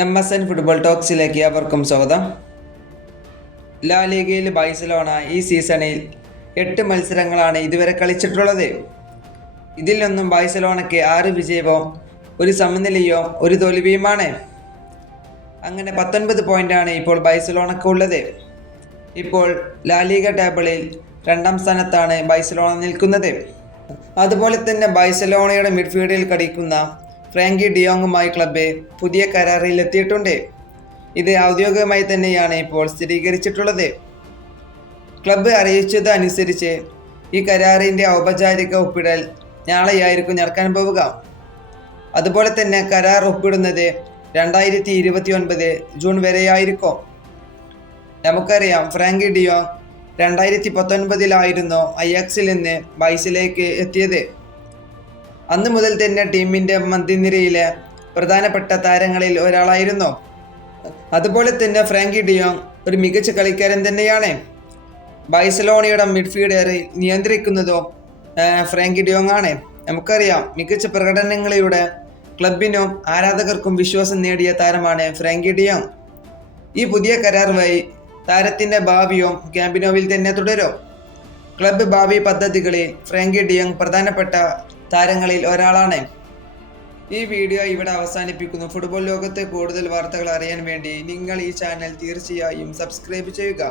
MSN football ടോക്സിലേക്ക് അവർക്കും സ്വാഗതം. ലാ ലീഗയിൽ ബാഴ്സലോണ ഈ സീസണിൽ 8 മത്സരങ്ങളാണ് ഇതുവരെ കളിച്ചിട്ടുള്ളത്. ഇതിൽ നിന്നും ബാഴ്സലോണയ്ക്ക് 6 വിജയവും 1 സമനിലയോ 1 തോൽവിയുമാണ്. അങ്ങനെ 19 പോയിൻ്റാണ് ഇപ്പോൾ ബാഴ്സലോണയ്ക്ക് ഉള്ളത്. ഇപ്പോൾ ലാ ലീഗ ടേബിളിൽ 2ാം സ്ഥാനത്താണ് ബാഴ്സലോണ നിൽക്കുന്നത്. അതുപോലെ തന്നെ ബാഴ്സലോണയുടെ മിഡ്ഫീൽഡിൽ കളിക്കുന്ന ഫ്രാങ്കി ഡിയോങ്ങുമായി ക്ലബ്ബ് പുതിയ കരാറിൽ എത്തിയിട്ടുണ്ട്. ഇത് ഔദ്യോഗികമായി തന്നെയാണ് ഇപ്പോൾ സ്ഥിരീകരിച്ചിട്ടുള്ളത്. ക്ലബ്ബ് അറിയിച്ചത് അനുസരിച്ച് ഈ കരാറിൻ്റെ ഔപചാരിക ഒപ്പിടൽ നാളെയായിരിക്കും നടക്കാൻ പോവുക. അതുപോലെ തന്നെ കരാർ ഒപ്പിടുന്നത് 2029 ജൂൺ വരെയായിരിക്കും. നമുക്കറിയാം, ഫ്രാങ്കി ഡിയോങ് 2019 അയാക്സിൽ നിന്ന് ബാഴ്സയിലേക്ക് എത്തിയത്. അന്നു മുതൽ തന്നെ ടീമിൻ്റെ മധ്യനിരയിലെ പ്രധാനപ്പെട്ട താരങ്ങളിൽ ഒരാളായിരുന്നു. അതുപോലെ തന്നെ ഫ്രാങ്കി ഡിയോങ് ഒരു മികച്ച കളിക്കാരൻ തന്നെയാണ്. ബാഴ്സലോണയുടെ മിഡ്ഫീൽഡ് നിയന്ത്രിക്കുന്നതും ഫ്രാങ്കി ഡിയോങ് ആണ്. നമുക്കറിയാം, മികച്ച പ്രകടനങ്ങളിലൂടെ ക്ലബിനും ആരാധകർക്കും വിശ്വാസം നേടിയ താരമാണ് ഫ്രാങ്കി ഡിയോങ്. ഈ പുതിയ കരാർ വഴി താരത്തിൻ്റെ ഭാവിയും ക്യാമ്പിനോവിൽ തന്നെ തുടരും. ക്ലബ്ബ് ഭാവി പദ്ധതികളിൽ ഫ്രാങ്കി ഡിയോങ് പ്രധാനപ്പെട്ട താരങ്ങളിൽ ഒരാളാണ്. ഈ വീഡിയോ ഇവിടെ അവസാനിപ്പിക്കുന്നു. ഫുട്ബോൾ ലോകത്തെ കൂടുതൽ വാർത്തകൾ അറിയാൻ വേണ്ടി നിങ്ങൾ ഈ ചാനൽ തീർച്ചയായും സബ്സ്ക്രൈബ് ചെയ്യുക.